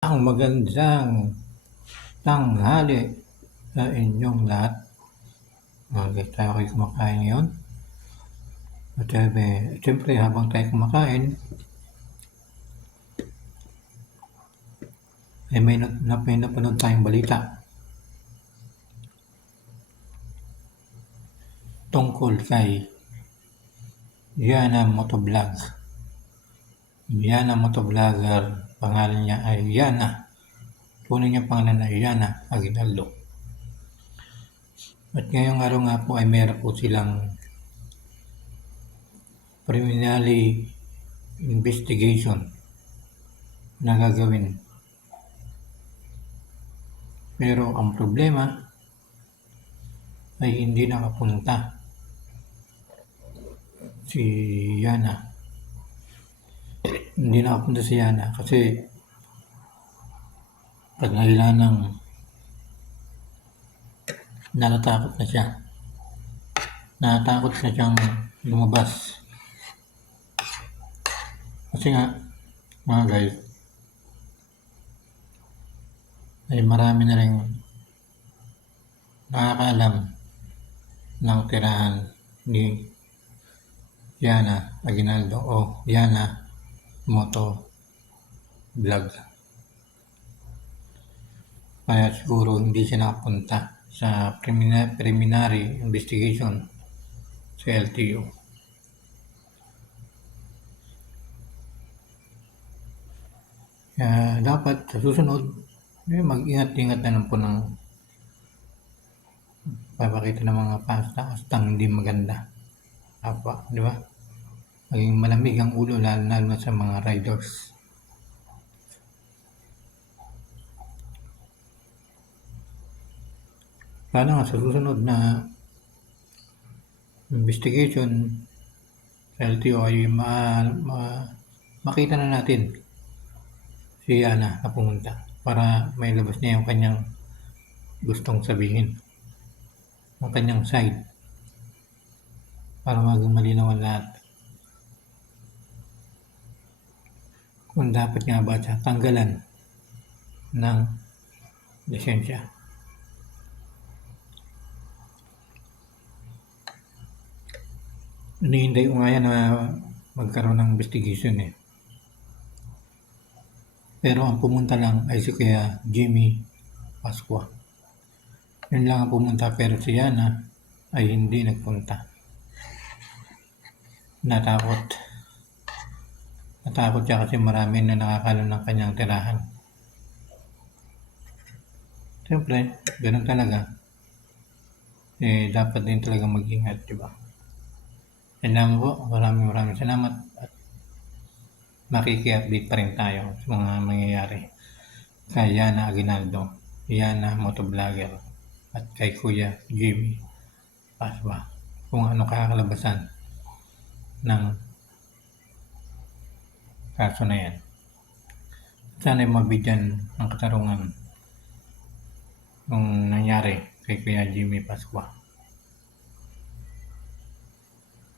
Ang magandang tanghali sa inyong lahat. Tayo ay kumakain ngayon. At siyempre habang tayo kumakain, may napanood tayong balita tungkol kay Yana Motovlog. Yana Motovlogger, pangalan niya ay Yana. Tunay niya pangalan ay Yana Aguinaldo. At ngayong araw nga po ay meron po silang preliminary investigation na gagawin. Pero ang problema ay hindi nakapunta si Yana. Hindi nakapunta si Yana kasi pagkailanang natatakot na siya. Natatakot na siyang lumabas. Kasi nga, mga guys, ay marami na rin nakakaalam ng tirahan ni Yana Aguinaldo o Yana Motovlog. Kaya siguro hindi siya nakapunta sa preliminary investigation sa LTO. Kaya dapat sa susunod, mag-ingat-ingat na lang po ng papakita ng mga pastang hindi maganda. Di ba? Maging malamig ang ulo lalo na sa mga riders. Sana nga sa susunod na investigation sa LTO ay makita na natin si Yana na pumunta para may labas niya yung kanyang gustong sabihin, ang kanyang side, para maging malinaw ang lahat. Kung dapat nga ba siya tanggalan ng lisensya. Hinihintay ko nga yan na magkaroon ng investigation eh. Pero ang pumunta lang ay si Kuya Jimmy Pascua. Yun lang ang pumunta, pero si Yana ay hindi nagpunta. Natakot siya kasi marami na nakakalam ng kanyang tirahan. Siyempre, ganun talaga. Dapat din talaga mag-ingat, diba? Yan lang po. Maraming salamat at makiki-update pa rin tayo sa mga mangyayari kay Yana Aguinaldo, Yana Motovlogger at kay Kuya Jimmy Pascua kung ano kakalabasan ng kaso na yan. Sana mabigyan ng katarungan kung nangyari kay Kuya Jimmy Pascua.